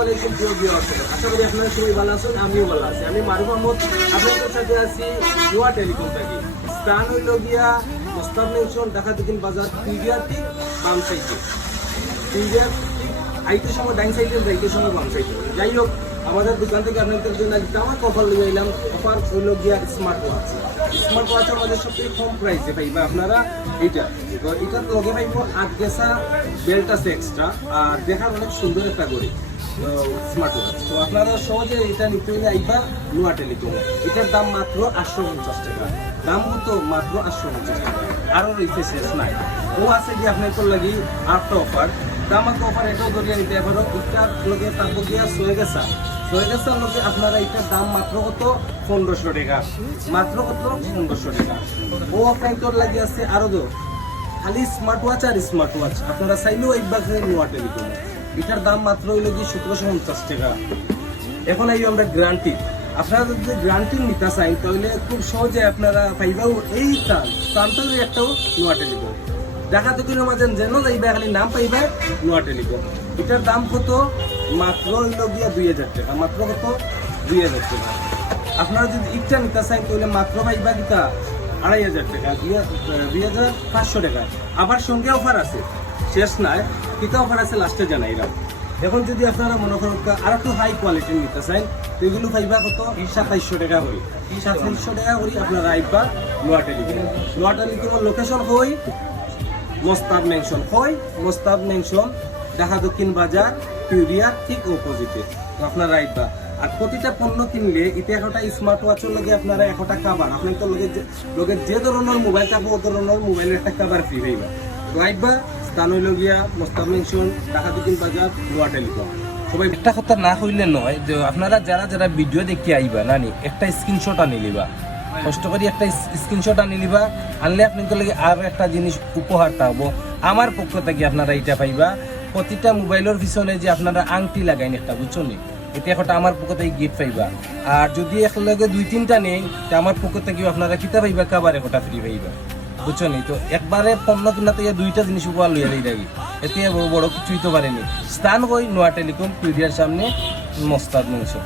আলাইকুম প্রিয় ভিউয়ার্স, আশা করি আপনারা সবাই ভালো আছেন, আমিও ভালো আছি। আমি মারুফ আহমদ আপনাদের সাথে আছি নোয়া টেলিকম থেকে। স্থান হইল গিয়া মোস্তাফ মেনশন, ঢাকা দক্ষিণ বাজার, পিডিআর ঠিক বাম সাইডে। পিডিআর ঠিক আইতে সময় ডাইন সাইডে, যাইতে সময় বাম সাইডে। যাই হোক, আমাদের দোকান থেকে আপনাদের জন্য আমার অফার লিয়ে এলাম। অফার হইল গিয়া স্মার্ট ওয়াচ। স্মার্ট ওয়াচ আমাদের সবথেকে কম প্রাইসে পাইবা আপনারা এটা। তো এটার লগে পাইব 8 গেসা বেল্ট আছে এক্সট্রা, আর দেখার অনেক সুন্দর একটা গড়ি স্মার্ট ওয়াচ। তো আপনারা সহজে এটা নিতে হলে আইবা নোয়া টেলিকম। এটার দাম মাত্র 850 টাকা। দাম কত? মাত্র 850 টাকা। আরও রয়েছে শেষ নাই। ও আছে কি আপনার লাগি আরেকটা অফার, দাম একটা অফার এটাও ধরিয়ে নিতে পারো। এটার লগে তারপর গিয়া 6 গেসা লগে আপনারা এটার দাম মাত্র কত? 1500 টাকা। মাত্র কত? 1500 টাকা। ও আপনার তোর লাগে আছে আরো দো খালি স্মার্ট ওয়াচ আর স্মার্ট ওয়াচ। আপনারা চাইলেও একবার নোয়া টেলিকম। এটার দাম মাত্র হইল কি 1750 টাকা। এখন এই আমরা গ্যারান্টি, আপনারা যদি গ্যারান্টি নিতে চাই তাহলে খুব সহজে আপনারা পাইবাও এই স্থানটা একটাও নোয়া টেলিকম। দেখা তো কিনা মাঝে যেন যাইবা খালি নাম পাইবা নোয়া টেলিকম। এটার দাম কত? মাত্র হইল গিয়া 2000 টাকা। মাত্র কত? 2000 টাকা। আপনারা যদি ইটা নিতে চাই তাহলে মাত্র পাইবা কিতা 2500 টাকা, 2500 টাকা। আবার সঙ্গে অফার আছে, শেষ নাই। কিতা অফার আছে লাস্টে জানাইলাম। এখন যদি আপনারা মনে করেন আর একটু হাই কোয়ালিটি নিতে চান তো এগুলো পাইবা কত? 2700 টাকা করি। 2700 টাকা করি আপনারা আইবা নোয়া টেলিকম। নোয়া টেলিকমের লোকেশন হই মোস্তাফ মেনশন, মোস্তাফ মেনশন, ঢাকা দক্ষিণ বাজার, পিডিআর ঠিক অপোজিটে। তো আপনারা আইবা। আর প্রতিটা পণ্য কিনলে এতে একটা স্মার্ট ওয়াচের লগে আপনারা একটা কাভার, আপনার তো লগে যে ধরনের মোবাইল থাকবে ও ধরনের মোবাইলের একটা কাভার ফ্রি হইবা। তো আইবা, স্থান হইল গিয়া মোস্তাফ মেনশন, ঢাকা দক্ষিণ বাজার, নোয়া টেলিকম। সবাই একটা কথা না হইলে নয় যে আপনারা যারা ভিডিও দেখে আইবা নানি একটা স্ক্রিনশট আনি লিবা, কষ্ট করি একটা স্ক্রিনশট আনি লিবা। আনলে আপনাদের লাগে আর একটা জিনিস উপহারটা হবো আমার পক্ষ থেকে। আপনারা এটা পাইবা প্রতিটা মোবাইলের পিছনে যে আপনারা আংটি লাগাইন একটা, বুঝছো নি? এটা একটা আমার পক্ষ থেকে গিফট পাইবা। আর যদি একলগে 2-3টা নেই তা আমার পক্ষ থেকে আপনারা কিতা পাইবা কাবার একটা ফ্রি পাইবা, বুঝছো নি? তো একবারে পণ্য কিনাতে 2টা জিনিস উপহার লইয়া লই থাকি, এতে বড় কিছুই তো পারেনি। স্থান হই নোয়া টেলিকম, পিডিআর সামনে, মোস্তাফ মেনশন।